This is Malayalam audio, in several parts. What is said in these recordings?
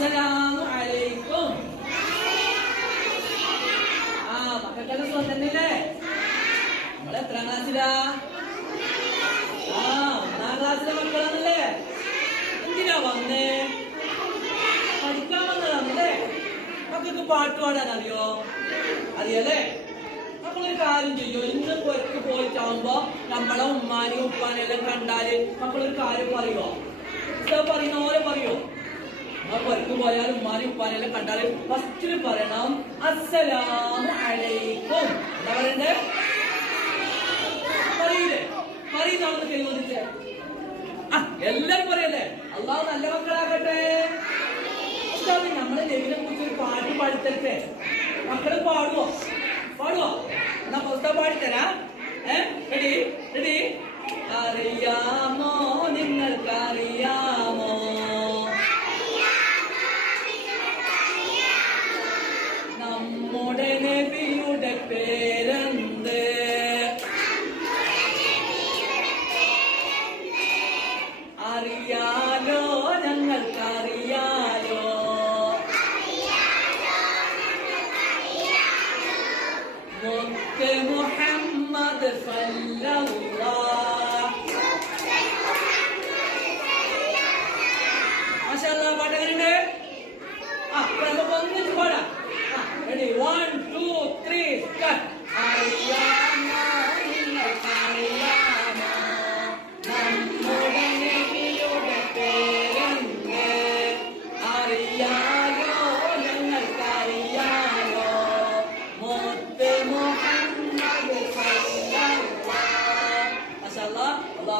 അസ്സലാമു അലൈക്കും. ആ മക്കൾക്കെല്ലാം സുഖം തന്നെയല്ലേ നമ്മൾ എത്രാം ക്ലാസ്സിലാ? ആ ഒന്നാം ക്ലാസ്സിലെ മക്കളാണല്ലേ? എന്തിനാ വന്നേ? പഠിക്കാൻ വന്നതാണല്ലേ മക്കൾക്ക് പാട്ട് പാടാൻ അറിയോ അറിയല്ലേ? നമ്മളൊരു കാര്യം ചെയ്യോ? ഇന്ന് പുറത്ത് പോയിട്ടാവുമ്പോ നമ്മളെ ഉമ്മാനെയും ഉപ്പാനെല്ലാം കണ്ടാൽ മക്കളൊരു കാര്യം പറയോ? ഉസ്താദ് പറയുന്ന പോലെ പറയോ? നമ്മൾ പുറത്ത് പോയാലും ഉമ്മാനെയും ഉപ്പാനെല്ലാം കണ്ടാൽ ഫസ്റ്റിൽ പറയണം അസ്സലാമു അലൈക്കും. എന്താ പറയണ്ടേ? പറയില്ലേ? പറയുന്നാണെന്ന് കൈവന്നിച്ചേ എല്ലാരും പറയല്ലേ അള്ളാഹു നല്ല മക്കളാകട്ടെ. നമ്മളെ നബിനെ കുറിച്ച് ഒരു പാട്ട് പാടിത്തരട്ടെ. മക്കൾ പാടുവോ? പാടുവോ? എന്നാ പുസ്തകം പാടിത്തരാ. মুক্তে মোহাম্মদ মাশাআল্লাহ পাঠাগারিনে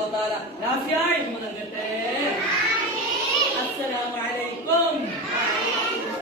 الله تعالى نافعين من الجنة